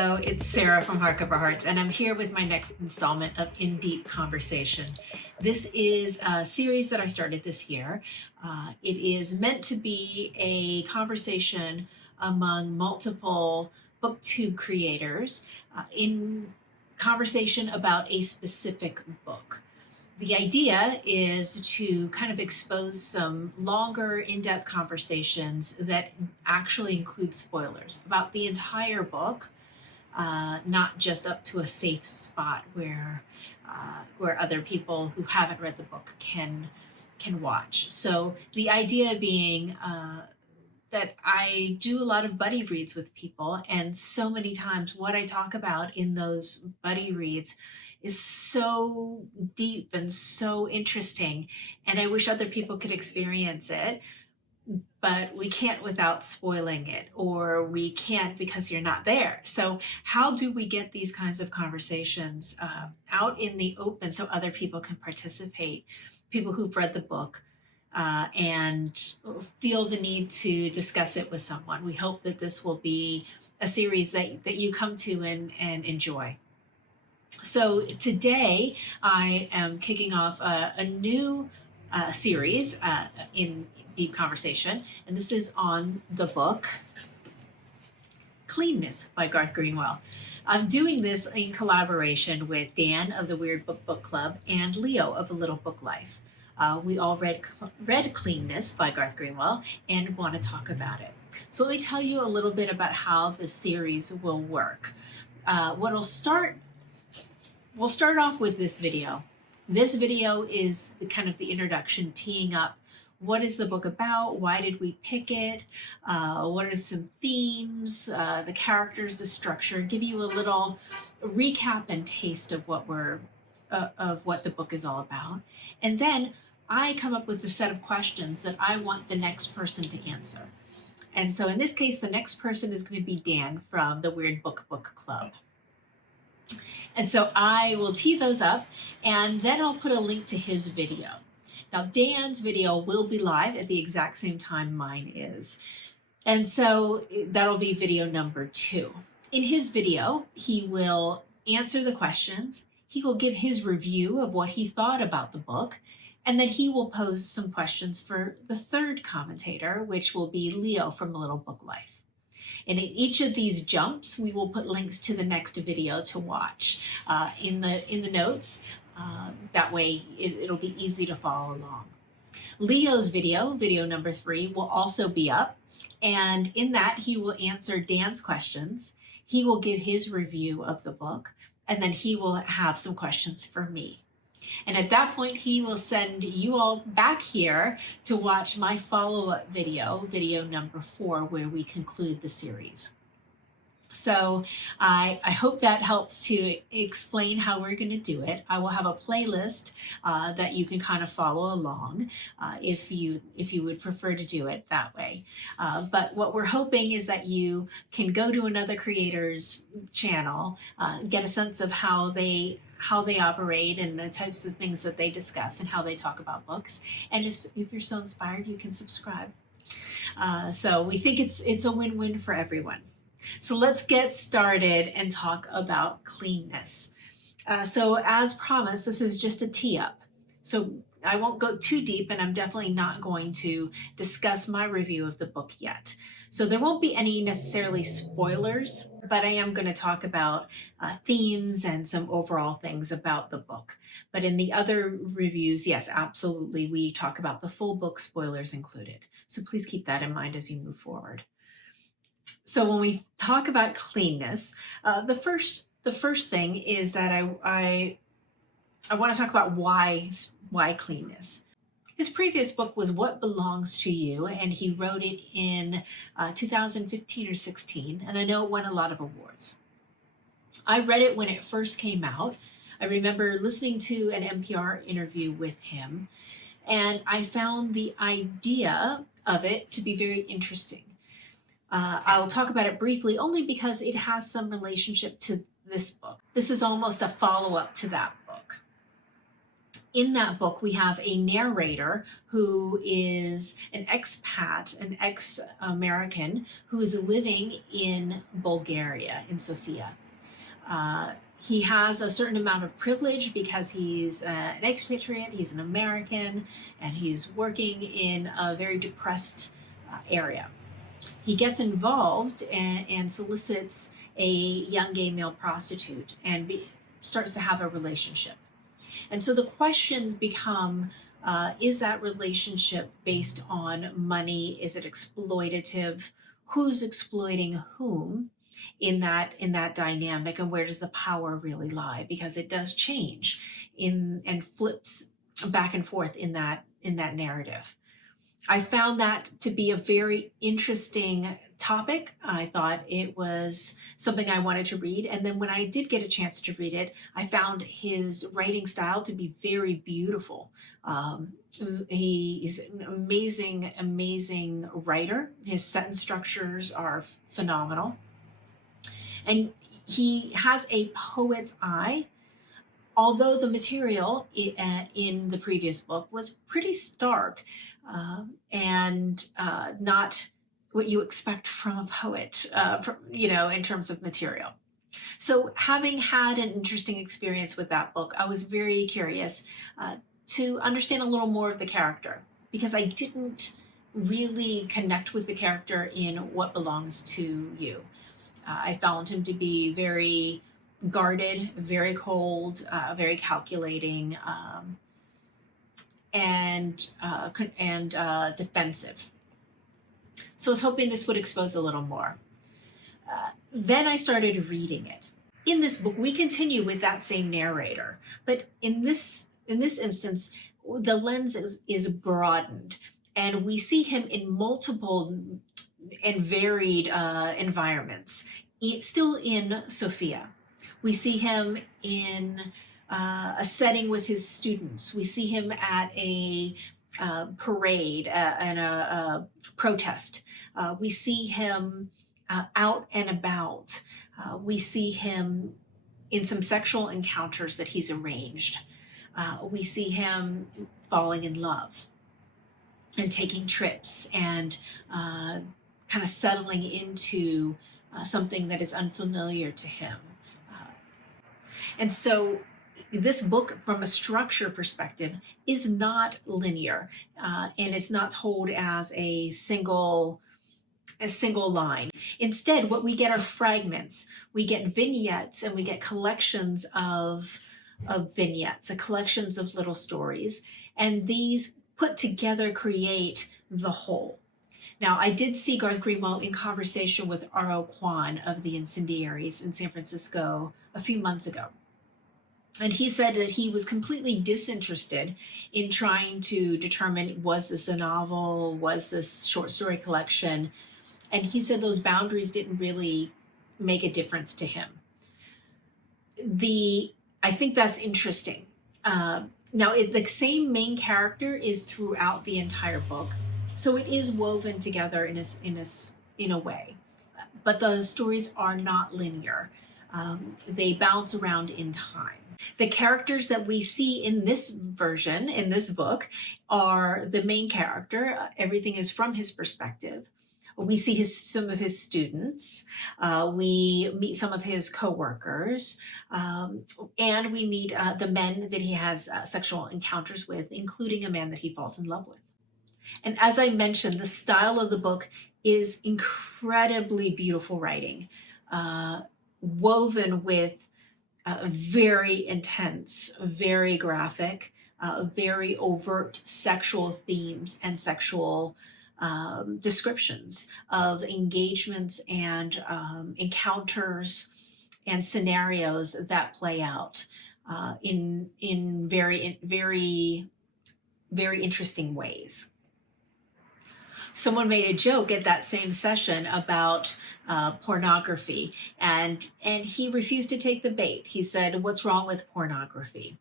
Hello, it's Sarah from Hardcover Hearts, and I'm here with my next installment of In Deep Conversation. This is a series that I started this year. It is meant to be a conversation among multiple booktube creators in conversation about a specific book. The idea is to kind of expose some longer, in-depth conversations that actually include spoilers about the entire book, not just up to a safe spot where other people who haven't read the book can watch. So the idea being that I do a lot of buddy reads with people, and so many times what I talk about in those buddy reads is so deep and so interesting, and I wish other people could experience it, but we can't without spoiling it, or we can't because you're not there. So how do we get these kinds of conversations out in the open so other people can participate, people who've read the book, and feel the need to discuss it with someone? We hope that this will be a series that you come to and enjoy. So today I am kicking off a new series in Deep Conversation, and this is on the book Cleanness by Garth Greenwell. I'm doing this in collaboration with Dan of the Weird Book Club and Leo of the Little Book Life. We all read Cleanness by Garth Greenwell and want to talk about it. So let me tell you a little bit about how this series will work. We'll start off with this video. This video is the introduction, teeing up what is the book about, why did we pick it, what are some themes, the characters, the structure, give you a little recap and taste of what the book is all about. And then I come up with a set of questions that I want the next person to answer. And so in this case, the next person is going to be Dan from the Weird Book Club. And so I will tee those up, and then I'll put a link to his video. Now, Dan's video will be live at the exact same time mine is. And so that'll be video number 2. In his video, he will answer the questions, he will give his review of what he thought about the book, and then he will pose some questions for the third commentator, which will be Leo from Little Book Life. And in each of these jumps, we will put links to the next video to watch in the notes. That way it'll be easy to follow along. Leo's video number 3, will also be up. And in that, he will answer Dan's questions. He will give his review of the book, and then he will have some questions for me. And at that point, he will send you all back here to watch my follow-up video number 4, where we conclude the series. So I hope that helps to explain how we're going to do it. I will have a playlist that you can kind of follow along if you would prefer to do it that way. But what we're hoping is that you can go to another creator's channel, get a sense of how they operate and the types of things that they discuss and how they talk about books. And if you're so inspired, you can subscribe. So we think it's a win-win for everyone. So let's get started and talk about Cleanness. So as promised, this is just a tee up. So I won't go too deep, and I'm definitely not going to discuss my review of the book yet. So there won't be any necessarily spoilers, but I am going to talk about themes and some overall things about the book. But in the other reviews, yes, absolutely, we talk about the full book, spoilers included. So please keep that in mind as you move forward. So when we talk about Cleanness, the first thing is that I want to talk about why Cleanness. His previous book was What Belongs to You, and he wrote it in 2015 or 16, and I know it won a lot of awards. I read it when it first came out. I remember listening to an NPR interview with him, and I found the idea of it to be very interesting. I'll talk about it briefly only because it has some relationship to this book. This is almost a follow-up to that book. In that book, we have a narrator who is an expat, an ex-American who is living in Bulgaria, in Sofia. He has a certain amount of privilege because he's an expatriate, he's an American, and he's working in a very depressed area. He gets involved and solicits a young gay male prostitute and starts to have a relationship. And so the questions become, is that relationship based on money? Is it exploitative? Who's exploiting whom in that dynamic, and where does the power really lie? Because it does change and flips back and forth in that narrative. I found that to be a very interesting topic. I thought it was something I wanted to read. And then when I did get a chance to read it, I found his writing style to be very beautiful. He is an amazing, amazing writer. His sentence structures are phenomenal. And he has a poet's eye. Although the material in the previous book was pretty stark and not what you expect from a poet, in terms of material. So having had an interesting experience with that book, I was very curious to understand a little more of the character, because I didn't really connect with the character in What Belongs to You. I found him to be very guarded, very cold, very calculating, and defensive. So I was hoping this would expose a little more. Then I started reading it. In this book, we continue with that same narrator, but in this instance, the lens is broadened, and we see him in multiple and varied environments. Still in Sofia. We see him in a setting with his students. We see him at a parade and a protest. We see him out and about. We see him in some sexual encounters that he's arranged. We see him falling in love and taking trips and kind of settling into something that is unfamiliar to him. And so this book, from a structure perspective, is not linear, and it's not told as a single line. Instead, what we get are fragments. We get vignettes, and we get collections of vignettes, collections of little stories, and these put together create the whole. Now, I did see Garth Greenwell in conversation with R.O. Kwan of the Incendiaries in San Francisco a few months ago. And he said that he was completely disinterested in trying to determine, was this a novel? Was this short story collection? And he said those boundaries didn't really make a difference to him. I think that's interesting. Now, the same main character is throughout the entire book, so it is woven together in a way. But the stories are not linear. They bounce around in time. The characters that we see in this version, in this book, are the main character. Everything is from his perspective. We see some of his students. We meet some of his coworkers, and we meet the men that he has sexual encounters with, including a man that he falls in love with. And as I mentioned, the style of the book is incredibly beautiful writing, woven with very intense, very graphic, very overt sexual themes and sexual descriptions of engagements and encounters and scenarios that play out in very, very, very interesting ways. Someone made a joke at that same session about pornography, and he refused to take the bait. He said, "What's wrong with pornography?"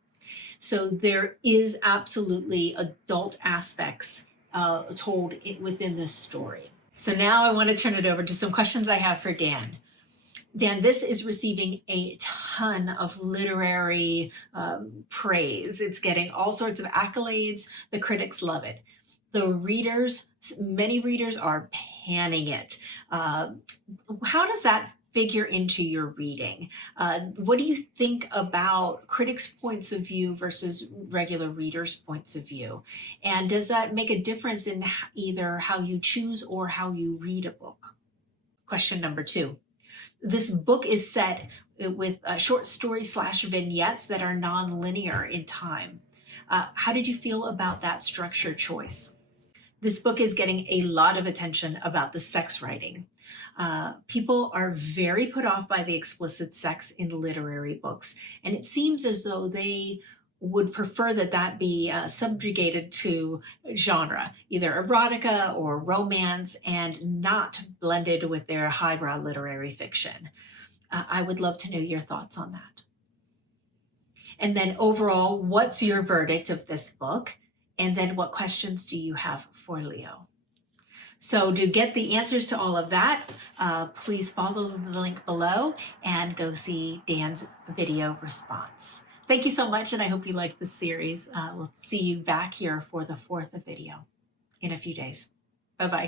So there is absolutely adult aspects told within this story. So now I want to turn it over to some questions I have for Dan. Dan, this is receiving a ton of literary praise. It's getting all sorts of accolades. The critics love it. The readers, many readers are panning it. Uh, how does that figure into your reading? What do you think about critics' points of view versus regular readers' points of view? And does that make a difference in either how you choose or how you read a book? Question number 2. This book is set with short stories / vignettes that are non-linear in time. How did you feel about that structure choice? This book is getting a lot of attention about the sex writing. People are very put off by the explicit sex in literary books, and it seems as though they would prefer that be subjugated to genre, either erotica or romance, and not blended with their highbrow literary fiction. I would love to know your thoughts on that. And then overall, what's your verdict of this book? And then what questions do you have for Leo? So to get the answers to all of that, please follow the link below and go see Dan's video response. Thank you so much, and I hope you like this series. We'll see you back here for the 4th video in a few days. Bye-bye.